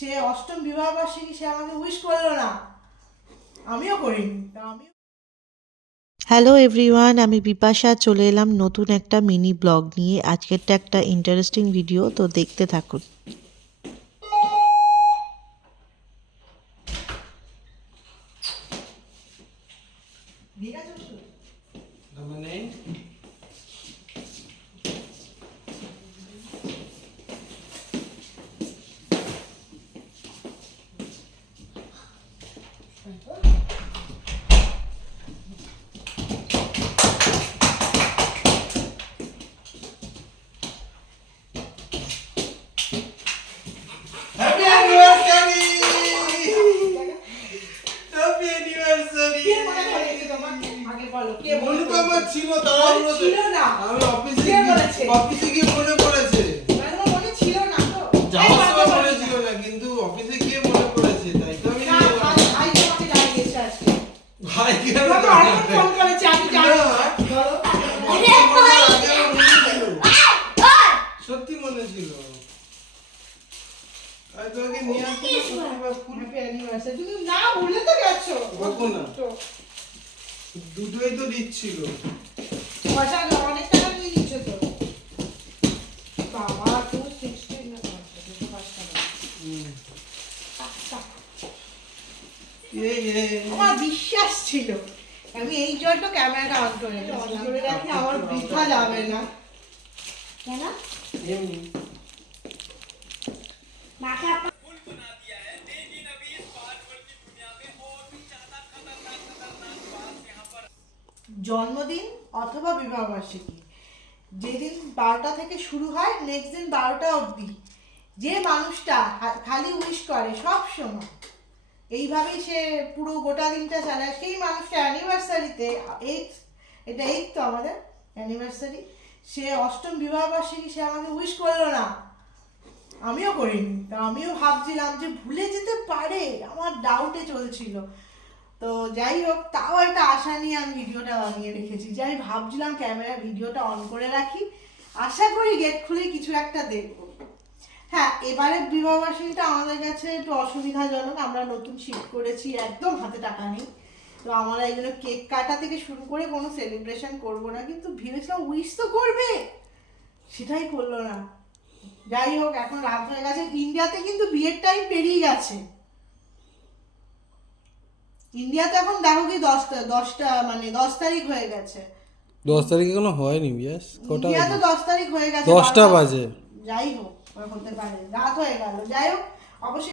সে অষ্টম বিবাহ বার্ষিকী সে আমাকে উইশ করলো না, আমিও করিনি। হ্যালো এভরিওয়ান, আমি বিপাশা চলে এলাম নতুন একটা মিনি ব্লগ নিয়ে। আজকেরটা একটা ইন্টারেস্টিং ভিডিও, তো দেখতে থাকুন। Happy anniversary! Happy anniversary! মনে তো আমার ছিল, তাড়াহুড়ো ছিল না। আমি অফিসে গিয়ে মনে পড়েছে। যাওয়ার সময় মনে ছিল না, কিন্তু অফিসে গিয়ে মনে পড়েছে, তাই তো আমি নিয়ে গেলাম। ভাই কেন ফোন করেছে? আমি জানি না। সত্যি মনে ছিল। আর তোকে নিয়ে আসতে তুমি না ভুলে তো গেছো। কখন না? দুটোই তো দিচ্ছিল। পয়সা অনেক টাকা নিয়ে নিচ্ছ তো। বাবা 260 না আমার বিশ্বাস ছিল। আমি এই জন্য ক্যামেরাটা অন করে রাখি, আমার বৃথা যাবে না। কেন? এমনি জন্মদিন অথবা বিবাহ বার্ষিকী, যেদিন 12টা থেকে শুরু হয় নেক্সট দিন 12টা অবধি যে মানুষটা খালি উইশ করে সব সময়, এইভাবেই সে পুরো গোটা দিনটা চালায়, সেই মানুষটা অ্যানিভার্সারিতে এটা 8 তো আমাদের অ্যানিভার্সারি, সে অষ্টম বিবাহ বার্ষিকী সে আমাকে উইশ করলো না, আমিও করিনি। তা আমিও ভাবছিলাম যে ভুলে যেতে পারে, আমার ডাউটে চলছিল। তো যাই হোক, তাও একটা আশা নিয়ে আমি ভিডিওটা বানিয়ে রেখেছি, যে আমি ভাবছিলাম ক্যামেরা ভিডিওটা অন করে রাখি, আশা করি গেট খুলে কিছু একটা দেখবো। হ্যাঁ, এবারে বিবাহবার্ষিকীটা আমাদের কাছে একটু অসুবিধাজনক, আমরা নতুন শিফট করেছি, একদম হাতে টাকা নেই, তো আমরা এই জন্য কেক কাটা থেকে শুরু করে কোনো সেলিব্রেশন করবো না, কিন্তু ভেবেছিলাম উইশ তো করবে, সেটাই করলো না। যাই হোক, এখন রাত হয়ে গেছে, ইন্ডিয়াতে কিন্তু বিয়ের টাইম পেরিয়ে গেছে। ইন্ডিয়াতে এখন দেখো কি 10টা মানে 10 তারিখ হয়ে গেছে। 10 তারিখে কোনো হয়নি বিয়াস, কটা ইন্ডিয়াতে 10 তারিখ হয়ে গেছে, 10টা বাজে। যাই হোক, হতে পারে রাত হয়ে গেল। যাই হোক, অবশ্যই